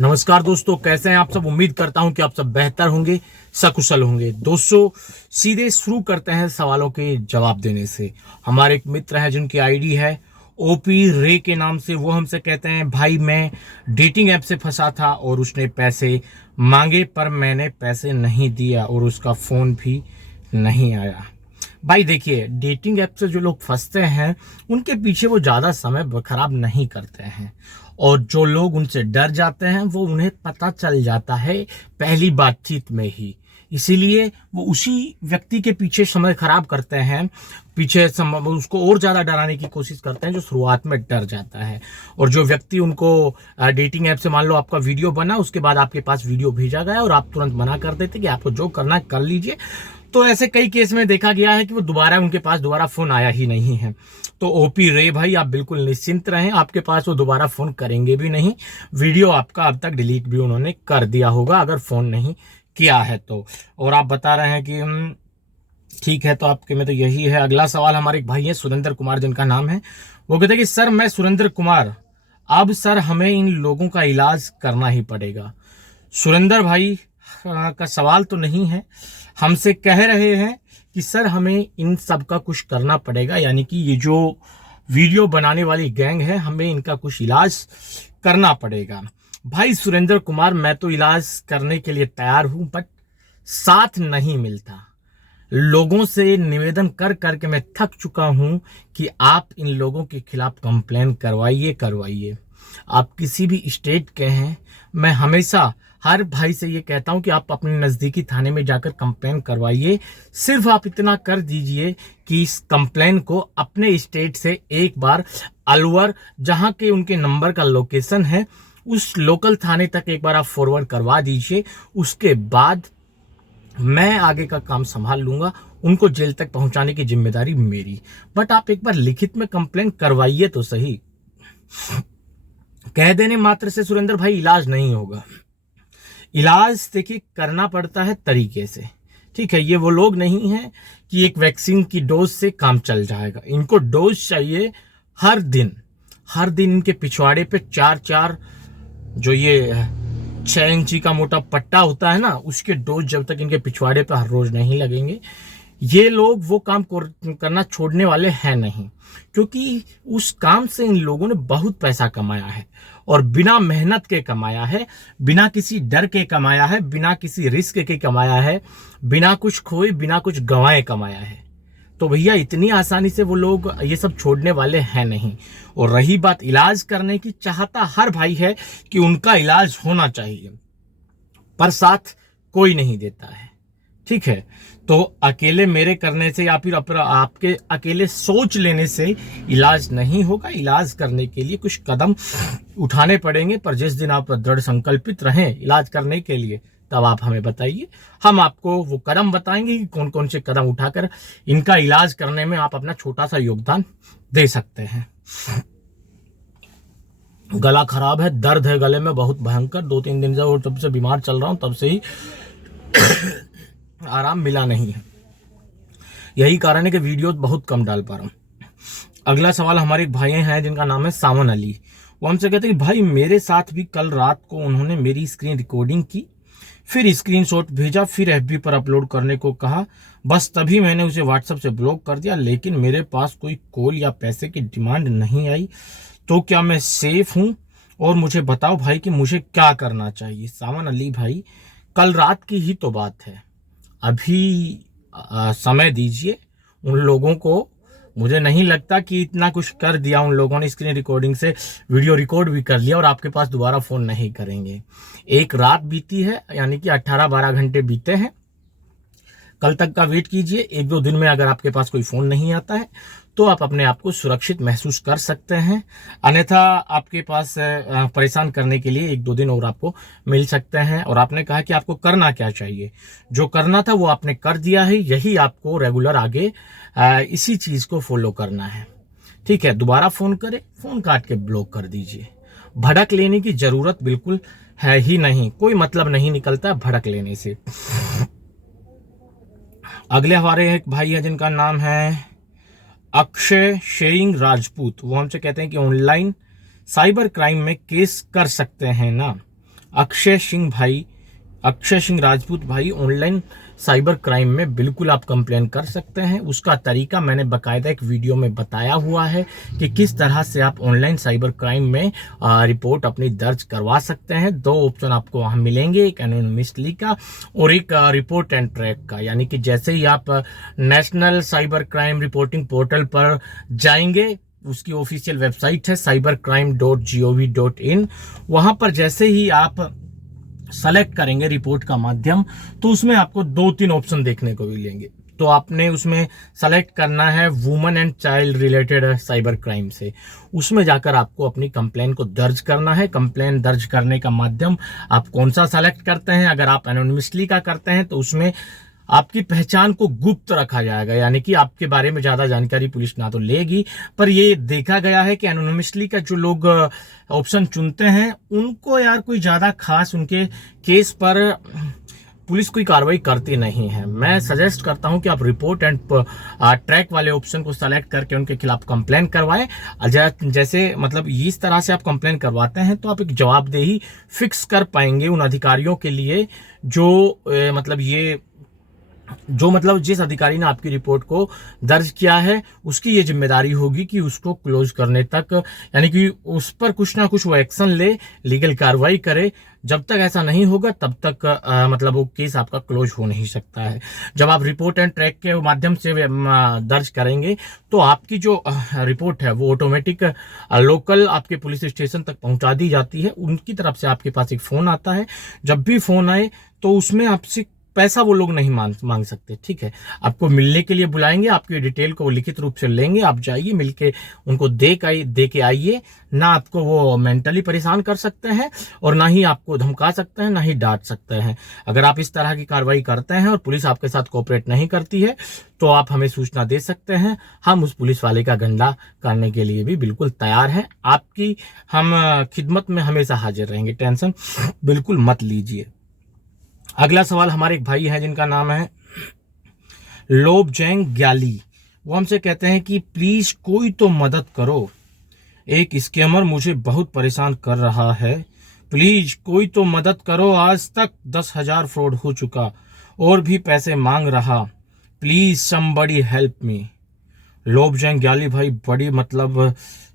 नमस्कार दोस्तों, कैसे हैं आप सब। उम्मीद करता हूं कि आप सब बेहतर होंगे, सकुशल होंगे। दोस्तों, सीधे शुरू करते हैं सवालों के जवाब देने से। हमारे एक मित्र है जिनकी आईडी है ओपी रे के नाम से। वो हमसे कहते हैं, भाई मैं डेटिंग ऐप से फंसा था और उसने पैसे मांगे पर मैंने पैसे नहीं दिया और उसका फोन भी नहीं आया। भाई देखिए, डेटिंग ऐप से जो लोग फंसते हैं उनके पीछे वो ज़्यादा समय खराब नहीं करते हैं, और जो लोग उनसे डर जाते हैं वो उन्हें पता चल जाता है पहली बातचीत में ही। इसीलिए वो उसी व्यक्ति के पीछे समय खराब करते हैं, उसको और ज़्यादा डराने की कोशिश करते हैं जो शुरुआत में डर जाता है। और जो व्यक्ति उनको डेटिंग ऐप से, मान लो आपका वीडियो बना, उसके बाद आपके पास वीडियो भेजा गया और आप तुरंत मना कर देते कि आपको जो करना है कर लीजिए, तो ऐसे कई केस में देखा गया है कि वो उनके पास दोबारा फोन आया ही नहीं है। तो ओपी रे भाई, आप बिल्कुल निश्चिंत रहें, आपके पास वो दोबारा फोन करेंगे भी नहीं। वीडियो आपका अब तक डिलीट भी उन्होंने कर दिया होगा अगर फोन नहीं किया है तो। और आप बता रहे हैं कि ठीक है, तो आपके में तो यही है। अगला सवाल हमारे एक भाई है सुरेंद्र कुमार जिनका नाम है। वो कहते हैं कि सर, मैं सुरेंद्र कुमार, अब सर हमें इन लोगों का इलाज करना ही पड़ेगा। सुरेंद्र भाई का सवाल तो नहीं है, हमसे कह रहे हैं कि सर हमें इन सब का कुछ करना पड़ेगा, यानी कि ये जो वीडियो बनाने वाली गैंग है, हमें इनका कुछ इलाज करना पड़ेगा। भाई सुरेंद्र कुमार, मैं तो इलाज करने के लिए तैयार हूं, बट साथ नहीं मिलता। लोगों से निवेदन कर करके मैं थक चुका हूं कि आप इन लोगों के खिलाफ कंप्लेन करवाइए। आप किसी भी स्टेट के हैं, मैं हमेशा हर भाई से ये कहता हूं कि आप अपने नज़दीकी थाने में जाकर कंप्लेन करवाइए। सिर्फ आप इतना कर दीजिए कि इस कंप्लेन को अपने स्टेट से एक बार अलवर, जहां के उनके नंबर का लोकेशन है, उस लोकल थाने तक एक बार आप फॉरवर्ड करवा दीजिए। उसके बाद मैं आगे का काम संभाल लूंगा, उनको जेल तक पहुंचाने की जिम्मेदारी मेरी। बट आप एक बार लिखित में कंप्लेन करवाइए तो सही। कह देने मात्र से सुरेंद्र भाई इलाज नहीं होगा। इलाज देखिए करना पड़ता है तरीके से, ठीक है। ये वो लोग नहीं हैं कि एक वैक्सीन की डोज से काम चल जाएगा। इनको डोज चाहिए हर दिन। इनके पिछवाड़े पे 4 जो ये 6 इंची का मोटा पट्टा होता है ना, उसके डोज जब तक इनके पिछवाड़े पे हर रोज नहीं लगेंगे, ये लोग वो काम करना छोड़ने वाले हैं नहीं। क्योंकि उस काम से इन लोगों ने बहुत पैसा कमाया है, और बिना मेहनत के कमाया है, बिना किसी डर के कमाया है, बिना किसी रिस्क के कमाया है, बिना कुछ खोए बिना कुछ गंवाए कमाया है। तो भैया इतनी आसानी से वो लोग ये सब छोड़ने वाले हैं नहीं। और रही बात इलाज करने की, चाहता हर भाई है कि उनका इलाज होना चाहिए, पर साथ कोई नहीं देता है, ठीक है। तो अकेले मेरे करने से या फिर आपके अकेले सोच लेने से इलाज नहीं होगा। इलाज करने के लिए कुछ कदम उठाने पड़ेंगे, पर जिस दिन आप दृढ़ संकल्पित रहें इलाज करने के लिए, तब आप हमें बताइए, हम आपको वो कदम बताएंगे कि कौन कौन से कदम उठाकर इनका इलाज करने में आप अपना छोटा सा योगदान दे सकते हैं। गला खराब है, दर्द है गले में बहुत भयंकर, 2-3 दिन से, और तब से बीमार चल रहा हूं, तब से ही आराम मिला नहीं है। यही कारण है कि वीडियो बहुत कम डाल पा रहा हूं। अगला सवाल हमारे एक भाई हैं जिनका नाम है सावन अली। वो हमसे कहते हैं कि भाई मेरे साथ भी कल रात को उन्होंने मेरी स्क्रीन रिकॉर्डिंग की, फिर स्क्रीनशॉट भेजा, फिर एफबी पर अपलोड करने को कहा। बस तभी मैंने उसे व्हाट्सएप से ब्लॉक कर दिया, लेकिन मेरे पास कोई कॉल या पैसे की डिमांड नहीं आई। तो क्या मैं सेफ हूं? और मुझे बताओ भाई कि मुझे क्या करना चाहिए। सावन अली भाई, कल रात की ही तो बात है, अभी समय दीजिए उन लोगों को। मुझे नहीं लगता कि इतना कुछ कर दिया उन लोगों ने, स्क्रीन रिकॉर्डिंग से वीडियो रिकॉर्ड भी कर लिया और आपके पास दोबारा फोन नहीं करेंगे। एक रात बीती है, यानी कि 18-12 घंटे बीते हैं। कल तक का वेट कीजिए। 1-2 दिन में अगर आपके पास कोई फोन नहीं आता है तो आप अपने आप को सुरक्षित महसूस कर सकते हैं। अन्यथा आपके पास परेशान करने के लिए 1-2 दिन और आपको मिल सकते हैं। और आपने कहा कि आपको करना क्या चाहिए, जो करना था वो आपने कर दिया है। यही आपको रेगुलर आगे इसी चीज को फॉलो करना है, ठीक है। दोबारा फोन करे, फोन काट के ब्लॉक कर दीजिए। भड़क लेने की जरूरत बिल्कुल है ही नहीं, कोई मतलब नहीं निकलता भड़क लेने से। अगले हमारे एक भाई है जिनका नाम है अक्षय शेरिंग राजपूत। वो हमसे कहते हैं कि ऑनलाइन साइबर क्राइम में केस कर सकते हैं ना। अक्षय सिंह राजपूत भाई ऑनलाइन साइबर क्राइम में बिल्कुल आप कंप्लेन कर सकते हैं। उसका तरीका मैंने बकायदा एक वीडियो में बताया हुआ है कि किस तरह से आप ऑनलाइन साइबर क्राइम में रिपोर्ट अपनी दर्ज करवा सकते हैं। 2 ऑप्शन आपको वहां मिलेंगे, एक एनोनिमसली का और एक रिपोर्ट एंड ट्रैक का। यानी कि जैसे ही आप national cyber crime reporting portal पर जाएंगे, उसकी ऑफिशियल वेबसाइट है cybercrime.gov.in, वहां पर जैसे ही आप सेलेक्ट करेंगे रिपोर्ट का माध्यम, तो उसमें आपको 2-3 ऑप्शन देखने को मिलेंगे। तो आपने उसमें सेलेक्ट करना है women and child related cyber crime से। उसमें जाकर आपको अपनी कंप्लेन को दर्ज करना है। कंप्लेन दर्ज करने का माध्यम आप कौन सा सेलेक्ट करते हैं। अगर आप एनोनिमसली का करते हैं तो उसमें आपकी पहचान को गुप्त रखा जाएगा, यानी कि आपके बारे में ज्यादा जानकारी पुलिस ना तो लेगी। पर ये देखा गया है कि एनोनिमसली का जो लोग ऑप्शन चुनते हैं, उनको यार कोई ज्यादा खास उनके केस पर पुलिस कोई कार्रवाई करती नहीं है। मैं सजेस्ट करता हूं कि आप रिपोर्ट एंड ट्रैक वाले ऑप्शन को सेलेक्ट करके उनके खिलाफ कंप्लेन करवाएं। जैसे मतलब इस तरह से आप कंप्लेन करवाते हैं तो आप एक जवाबदेही फिक्स कर पाएंगे उन अधिकारियों के लिए जो जिस अधिकारी ने आपकी रिपोर्ट को दर्ज किया है, उसकी ये जिम्मेदारी होगी कि उसको क्लोज करने तक, यानी कि उस पर कुछ ना कुछ वो एक्शन ले, लीगल कार्रवाई करे। जब तक ऐसा नहीं होगा तब तक वो केस आपका क्लोज हो नहीं सकता है। जब आप रिपोर्ट एंड ट्रैक के माध्यम से दर्ज करेंगे तो आपकी जो रिपोर्ट है वो ऑटोमेटिक लोकल आपके पुलिस स्टेशन तक पहुंचा दी जाती है। उनकी तरफ से आपके पास एक फोन आता है। जब भी फोन आए तो उसमें आपसे पैसा वो लोग नहीं मांग सकते, ठीक है। आपको मिलने के लिए बुलाएंगे, आपकी डिटेल को वो लिखित रूप से लेंगे, आप जाइए मिलके उनको दे के आइए। ना आपको वो मेंटली परेशान कर सकते हैं और ना ही आपको धमका सकते हैं, ना ही डांट सकते हैं। अगर आप इस तरह की कार्रवाई करते हैं और पुलिस आपके साथ कोऑपरेट नहीं करती है तो आप हमें सूचना दे सकते हैं। हम उस पुलिस वाले का गंदा करने के लिए भी बिल्कुल तैयार हैं। आपकी हम खिदमत में हमेशा हाजिर रहेंगे, टेंशन बिल्कुल मत लीजिए। अगला सवाल हमारे एक भाई हैं जिनका नाम है लोबजेंग ग्याली। वो हमसे कहते हैं कि प्लीज कोई तो मदद करो, एक स्कैमर मुझे बहुत परेशान कर रहा है, प्लीज कोई तो मदद करो। आज तक 10,000 फ्रॉड हो चुका और भी पैसे मांग रहा, please somebody help me. लोबजेंग galley भाई बड़ी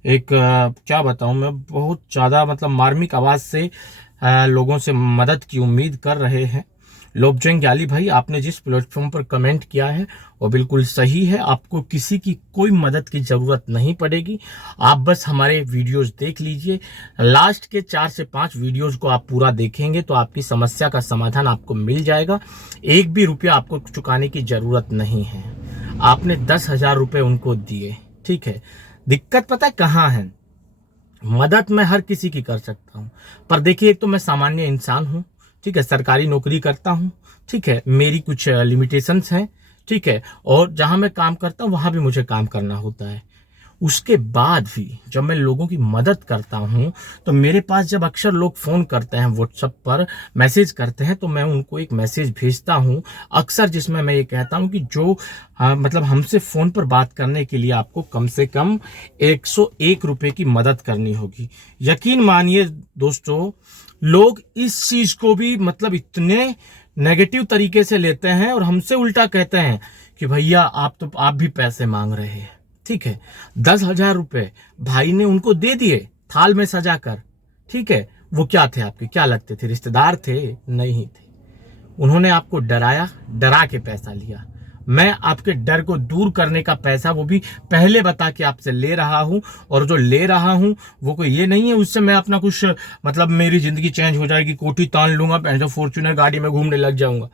एक क्या बताऊं मैं, बहुत ज्यादा मार्मिक आवाज से लोगों से मदद की उम्मीद कर रहे हैं। लोबजेंग ग्याली भाई, आपने जिस प्लेटफॉर्म पर कमेंट किया है वो बिल्कुल सही है। आपको किसी की कोई मदद की जरूरत नहीं पड़ेगी। आप बस हमारे वीडियोस देख लीजिए। लास्ट के 4 से 5 वीडियोस को आप पूरा देखेंगे तो आपकी समस्या का समाधान आपको मिल जाएगा। 1 भी रुपया आपको चुकाने की जरूरत नहीं है। आपने 10,000 रुपए उनको दिए, ठीक है। दिक्कत पता है कहाँ है? मदद मैं हर किसी की कर सकता हूं, पर देखिए एक तो मैं सामान्य इंसान हूं, ठीक है, सरकारी नौकरी करता हूं, ठीक है, मेरी कुछ लिमिटेशंस हैं, ठीक है, और जहां मैं काम करता हूं वहां भी मुझे काम करना होता है। उसके बाद भी जब मैं लोगों की मदद करता हूं तो मेरे पास जब अक्सर लोग फोन करते हैं, व्हाट्सएप पर मैसेज करते हैं, तो मैं उनको एक मैसेज भेजता हूं अक्सर, जिसमें मैं ये कहता हूं कि जो हमसे फोन पर बात करने के लिए आपको कम से कम 101 रुपए की मदद करनी होगी। यकीन मानिए दोस्तों, लोग इस चीज को भी इतने नेगेटिव तरीके से लेते हैं और हमसे उल्टा कहते हैं कि भैया आप भी पैसे मांग रहे हैं, ठीक है। 10,000 रुपए भाई ने उनको दे दिए थाल में सजा कर, ठीक है। वो क्या थे, आपके क्या लगते थे? रिश्तेदार थे? नहीं थे। उन्होंने आपको डराया, डरा के पैसा लिया। मैं आपके डर को दूर करने का पैसा वो भी पहले बता के आपसे ले रहा हूं, और जो ले रहा हूं वो कोई ये नहीं है उससे मैं अपना कुछ मेरी जिंदगी चेंज हो जाएगी, कोठी तान लूंगा, फॉर्च्यूनर गाड़ी में घूमने लग जाऊंगा।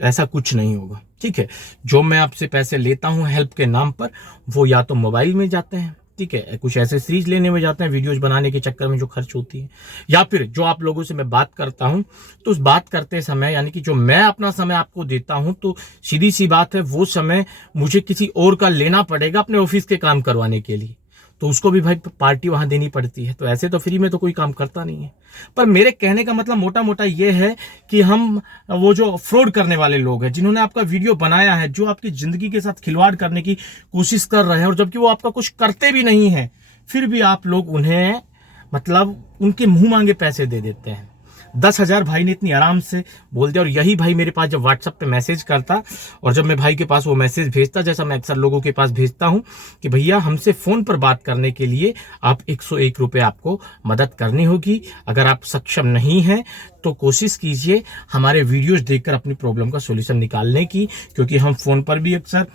ऐसा कुछ नहीं होगा, ठीक है। जो मैं आपसे पैसे लेता हूं हेल्प के नाम पर, वो या तो मोबाइल में जाते हैं, ठीक है, कुछ ऐसे सीरीज लेने में जाते हैं, वीडियोस बनाने के चक्कर में जो खर्च होती है, या फिर जो आप लोगों से मैं बात करता हूं तो उस बात करते समय, यानी कि जो मैं अपना समय आपको देता हूं, तो सीधी सी बात है वो समय मुझे किसी और का लेना पड़ेगा अपने ऑफिस के काम करवाने के लिए, तो उसको भी भाई पार्टी वहां देनी पड़ती है। तो ऐसे तो फ्री में तो कोई काम करता नहीं है। पर मेरे कहने का मोटा मोटा ये है कि हम वो जो फ्रॉड करने वाले लोग हैं, जिन्होंने आपका वीडियो बनाया है, जो आपकी जिंदगी के साथ खिलवाड़ करने की कोशिश कर रहे हैं, और जबकि वो आपका कुछ करते भी नहीं है, फिर भी आप लोग उन्हें उनके मुंह मांगे पैसे दे देते हैं। 10,000 भाई ने इतनी आराम से बोल दिया। और यही भाई मेरे पास जब व्हाट्सएप पे मैसेज करता और जब मैं भाई के पास वो मैसेज भेजता, जैसा मैं अक्सर लोगों के पास भेजता हूं कि भैया हमसे फ़ोन पर बात करने के लिए आप 101 रुपये आपको मदद करनी होगी, अगर आप सक्षम नहीं हैं तो कोशिश कीजिए हमारे वीडियोज़ देखकर अपनी प्रॉब्लम का सोल्यूशन निकालने की, क्योंकि हम फ़ोन पर भी अक्सर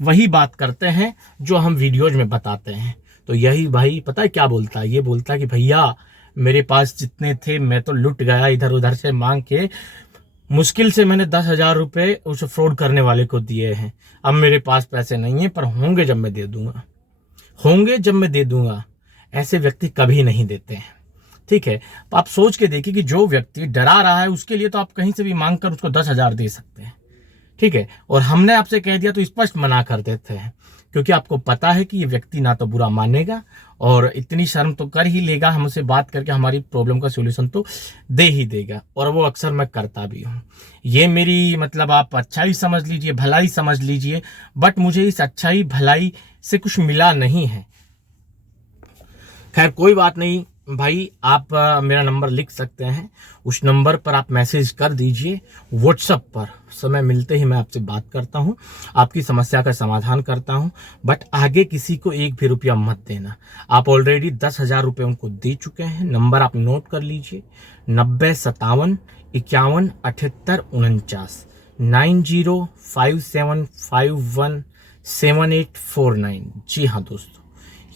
वही बात करते हैं जो हम वीडियोज में बताते हैं। तो यही भाई पता है क्या बोलता है, ये बोलता है कि भैया मेरे पास जितने थे मैं तो लुट गया, इधर उधर से मांग के मुश्किल से मैंने 10,000 रुपये उस फ्रॉड करने वाले को दिए हैं। अब मेरे पास पैसे नहीं है, पर होंगे जब मैं दे दूंगा, होंगे जब मैं दे दूंगा। ऐसे व्यक्ति कभी नहीं देते हैं, ठीक है। आप सोच के देखिए कि जो व्यक्ति डरा रहा है उसके लिए तो आप कहीं से भी मांग कर उसको 10,000 दे सकते हैं, ठीक है। और हमने आपसे कह दिया तो स्पष्ट मना कर देते हैं, क्योंकि आपको पता है कि ये व्यक्ति ना तो बुरा मानेगा और इतनी शर्म तो कर ही लेगा, हमसे बात करके हमारी प्रॉब्लम का सॉल्यूशन तो दे ही देगा। और वो अक्सर मैं करता भी हूँ। ये मेरी मतलब आप अच्छाई समझ लीजिए, भलाई समझ लीजिए, बट मुझे इस अच्छाई भलाई से कुछ मिला नहीं है। खैर कोई बात नहीं भाई, आप मेरा नंबर लिख सकते हैं, उस नंबर पर आप मैसेज कर दीजिए व्हाट्सएप पर। समय मिलते ही मैं आपसे बात करता हूं, आपकी समस्या का समाधान करता हूं। बट आगे किसी को एक भी रुपया मत देना। आप ऑलरेडी 10,000 रुपये उनको दे चुके हैं। नंबर आप नोट कर लीजिए, 90 57 51 78 49 9057517849। जी हाँ दोस्तों,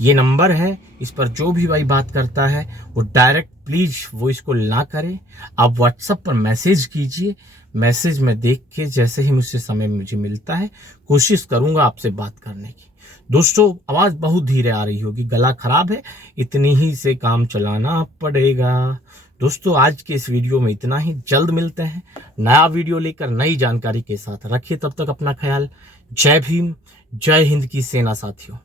ये नंबर है। इस पर जो भी भाई बात करता है वो डायरेक्ट प्लीज वो इसको ना करे, आप व्हाट्सएप पर मैसेज कीजिए। मैसेज में देख के जैसे ही मुझसे समय मुझे मिलता है कोशिश करूंगा आपसे बात करने की। दोस्तों आवाज़ बहुत धीरे आ रही होगी, गला खराब है, इतनी ही से काम चलाना पड़ेगा। दोस्तों आज के इस वीडियो में इतना ही, जल्द मिलते हैं नया वीडियो लेकर नई जानकारी के साथ। रखिए तब तक अपना ख्याल। जय भीम, जय हिंद की सेना साथियों।